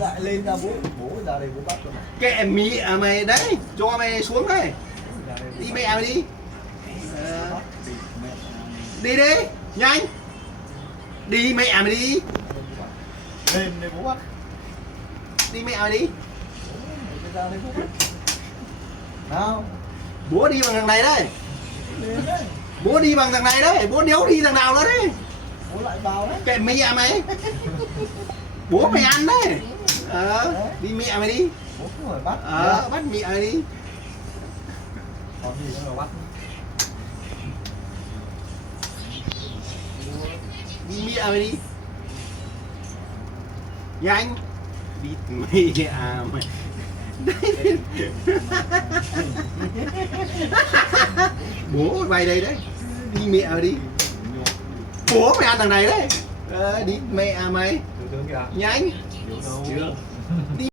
lại lên ra bố ra đây bố bắt cho mày. Kệ mẹ mày đấy, cho mày xuống đây. Đi mẹ mày đi. Đi đi, nhanh. Đi mẹ mày đi. Lên đây bố bắt. Đi mẹ mày đi. Ra đây bố bắt. Nào. Bố đi bằng thằng này đấy. Lên đấy. Bố đi bằng thằng này đấy, bố đéo đi thằng nào nữa đấy. Bố lại vào đấy. Kệ mẹ mày. Bố mày ăn đấy. Đi mẹ mày đi. Bố cũng phải bắt. Bắt mẹ mày đi. Còn gì nữa mà bắt. Đi mẹ mày đi. Nhanh. Đi mẹ mày. Đấy. Bố mày đây đấy. Đi mẹ mày đi. Bố mày ăn thằng này đấy. Đi mẹ mày. Từ từ kìa. Nhanh. Chưa. Đi